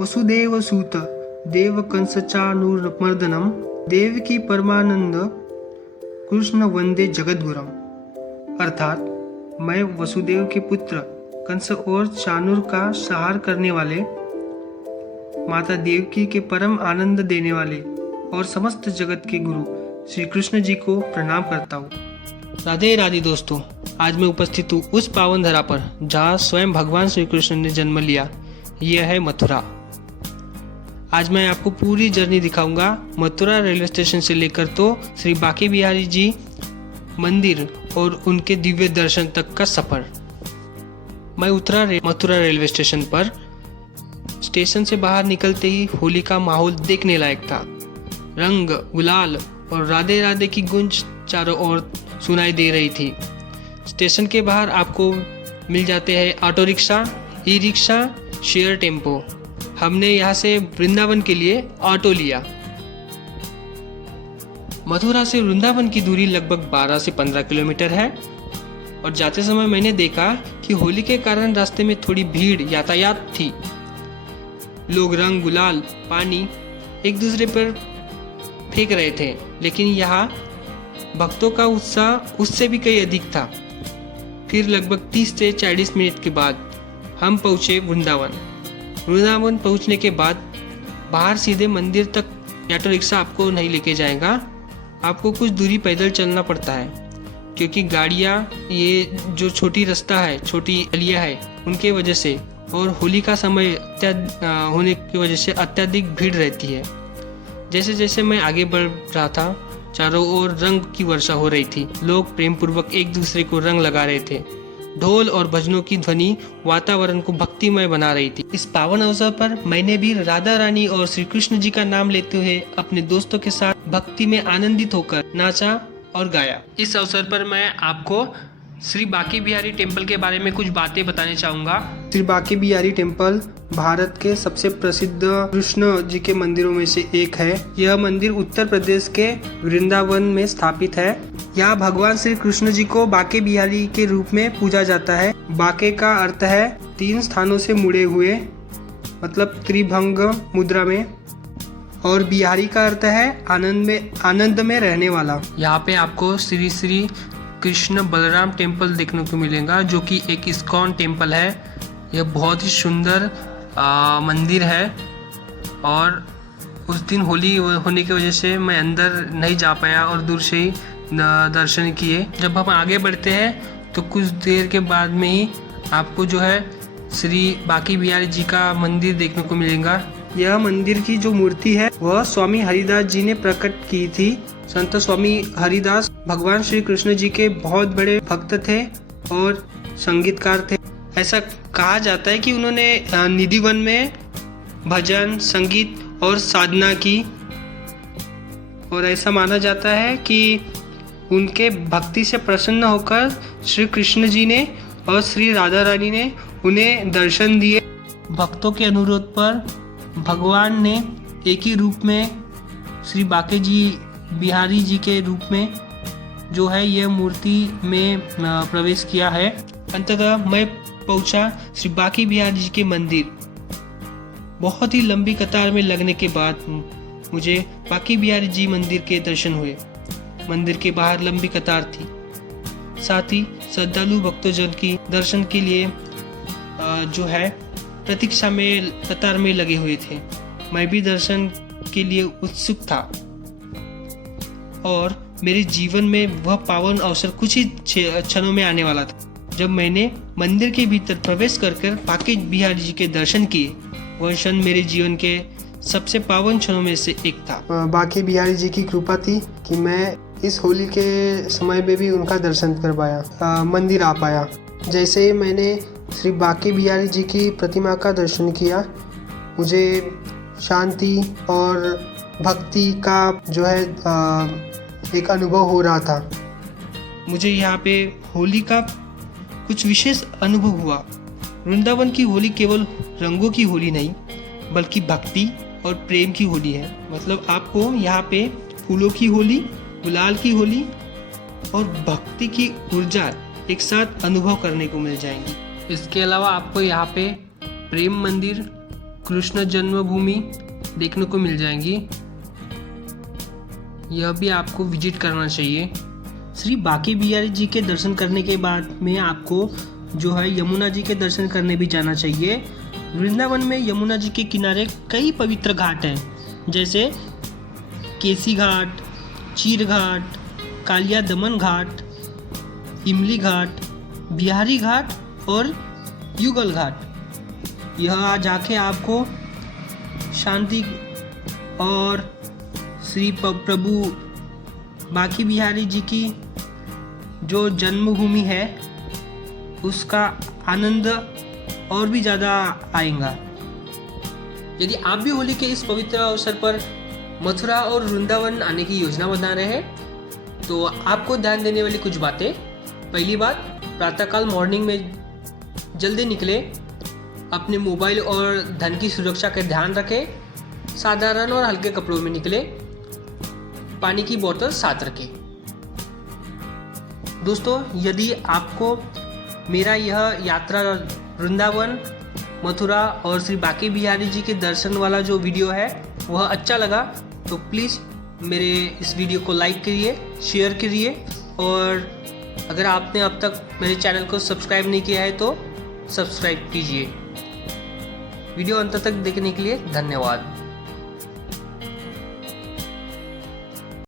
वसुदेवसूत देवकंसचानूरमर्दनम देवकी परमानंद कृष्ण वंदे जगद्गुरुम। अर्थात मैं वसुदेव के पुत्र कंस और चाणूर का संहार करने वाले, माता देवकी के परम आनंद देने वाले और समस्त जगत के गुरु श्री कृष्ण जी को प्रणाम करता हूँ। राधे राधे दोस्तों, आज मैं उपस्थित हूँ उस पावन धरा पर जहाँ स्वयं भगवान श्री कृष्ण ने जन्म लिया। यह है मथुरा। आज मैं आपको पूरी जर्नी दिखाऊंगा, मथुरा रेलवे स्टेशन से लेकर तो श्री बांके बिहारी जी मंदिर और उनके दिव्य दर्शन तक का सफर। मैं उतरा मथुरा रेलवे स्टेशन पर। स्टेशन से बाहर निकलते ही होली का माहौल देखने लायक था। रंग, गुलाल और राधे राधे की गूंज चारों ओर सुनाई दे रही थी। स्टेशन के बाहर आपको मिल जाते हैं auto rickshaw, e rickshaw, share tempo. हमने यहाँ से वृंदावन के लिए ऑटो लिया। मथुरा से वृंदावन की दूरी लगभग 12 से 15 किलोमीटर है और जाते समय मैंने देखा कि होली के कारण रास्ते में थोड़ी भीड़ यातायात थी। लोग रंग, गुलाल, पानी एक दूसरे पर फेंक रहे थे, लेकिन यहाँ भक्तों का उत्साह उससे भी कहीं अधिक था। फिर लगभग 30 से 40 मिनट के बाद हम पहुँचे वृंदावन। वृंदावन पहुँचने के बाद बाहर सीधे मंदिर तक ऑटो रिक्शा आपको नहीं लेके जाएगा। आपको कुछ दूरी पैदल चलना पड़ता है, क्योंकि गाड़ियाँ, ये जो छोटी रास्ता है, छोटी गलियाँ है, उनके वजह से और होली का समय होने की वजह से अत्यधिक भीड़ रहती है। जैसे जैसे मैं आगे बढ़ रहा था, चारों ओर रंग की वर्षा हो रही थी। लोग प्रेम पूर्वक एक दूसरे को रंग लगा रहे थे। ढोल और भजनों की ध्वनि वातावरण को भक्तिमय बना रही थी। इस पावन अवसर पर मैंने भी राधा रानी और श्री कृष्ण जी का नाम लेते हुए अपने दोस्तों के साथ भक्ति में आनंदित होकर नाचा और गाया। इस अवसर पर मैं आपको श्री बांके बिहारी टेम्पल के बारे में कुछ बातें बताने चाहूँगा। श्री बांके बिहारी टेम्पल भारत के सबसे प्रसिद्ध कृष्ण जी के मंदिरों में से एक है। यह मंदिर उत्तर प्रदेश के वृंदावन में स्थापित है। यहाँ भगवान श्री कृष्ण जी को बांके बिहारी के रूप में पूजा जाता है। बांके का अर्थ है 3 स्थानों से मुड़े हुए, मतलब त्रिभंग मुद्रा में, और बिहारी का अर्थ है आनंद में रहने वाला। यहाँ पे आपको श्री श्री कृष्ण बलराम टेम्पल देखने को मिलेगा, जो कि एक इस्कॉन टेम्पल है। यह बहुत ही सुंदर मंदिर है और उस दिन होली होने की वजह से मैं अंदर नहीं जा पाया और दूर से ही दर्शन किए। जब हम आगे बढ़ते हैं तो कुछ देर के बाद में ही आपको जो है श्री बांके बिहारी जी का मंदिर देखने को मिलेगा। यह मंदिर की जो मूर्ति है वह स्वामी हरिदास जी ने प्रकट की थी। संत स्वामी हरिदास भगवान श्री कृष्ण जी के बहुत बड़े भक्त थे और संगीतकार थे। ऐसा कहा जाता है कि उन्होंने निधिवन में भजन, संगीत और साधना की, और ऐसा माना जाता है कि उनके भक्ति से प्रसन्न होकर श्री कृष्ण जी ने और श्री राधा रानी ने उन्हें दर्शन दिए। भक्तों के अनुरोध पर भगवान ने एक ही रूप में श्री बांके बिहारी जी के रूप में जो है यह मूर्ति में प्रवेश किया है। अंततः मैं पहुंचा श्री बांके बिहारी जी के मंदिर। बहुत ही लंबी कतार में लगने के बाद मुझे बांके बिहारी जी मंदिर के दर्शन हुए। मंदिर के बाहर लंबी कतार थी, साथ ही श्रद्धालु भक्तजन की दर्शन के लिए जो है प्रतीक्षा में कतार में लगे हुए थे। मैं भी दर्शन के लिए उत्सुक था और मेरे जीवन में वह पावन अवसर कुछ ही क्षणों में आने वाला था। जब मैंने मंदिर के भीतर प्रवेश कर बांके बिहारी जी के दर्शन किए, वह क्षण मेरे जीवन के सबसे पावन क्षणों में से एक था। बांके बिहारी जी की कृपा थी कि मैं इस होली के समय में भी उनका दर्शन कर पाया, मंदिर आ पाया। जैसे ही मैंने श्री बांके बिहारी जी की प्रतिमा का दर्शन किया, मुझे शांति और भक्ति का जो है एक अनुभव हो रहा था। मुझे यहाँ पे होली का कुछ विशेष अनुभव हुआ। वृंदावन की होली केवल रंगों की होली नहीं, बल्कि भक्ति और प्रेम की होली है। मतलब आपको यहाँ पे फूलों की होली, गुलाल की होली और भक्ति की ऊर्जा एक साथ अनुभव करने को मिल जाएंगी। इसके अलावा आपको यहाँ पे प्रेम मंदिर, कृष्ण जन्मभूमि देखने को मिल जाएंगी। यह भी आपको विजिट करना चाहिए। श्री बांके बिहारी जी के दर्शन करने के बाद में आपको जो है यमुना जी के दर्शन करने भी जाना चाहिए। वृंदावन में यमुना जी के किनारे कई पवित्र घाट हैं, जैसे केसी घाट, चीर घाट, कालिया दमन घाट, इमली घाट, बिहारी घाट और युगल घाट। यह जाके आपको शांति और श्री प्रभु बांके बिहारी जी की जो जन्मभूमि है उसका आनंद और भी ज़्यादा आएगा। यदि आप भी होली के इस पवित्र अवसर पर मथुरा और वृंदावन आने की योजना बना रहे हैं तो आपको ध्यान देने वाली कुछ बातें। पहली बात, प्रातःकाल मॉर्निंग में जल्दी निकले, अपने मोबाइल और धन की सुरक्षा का ध्यान रखें, साधारण और हल्के कपड़ों में निकले, पानी की बोतल साथ रखें। दोस्तों, यदि आपको मेरा यह यात्रा वृंदावन, मथुरा और श्री बांके बिहारी जी के दर्शन वाला जो वीडियो है वह अच्छा लगा तो प्लीज़ मेरे इस वीडियो को लाइक करिए, शेयर करिए और अगर आपने अब तक मेरे चैनल को सब्सक्राइब नहीं किया है तो सब्सक्राइब कीजिए। वीडियो अंत तक देखने के लिए धन्यवाद।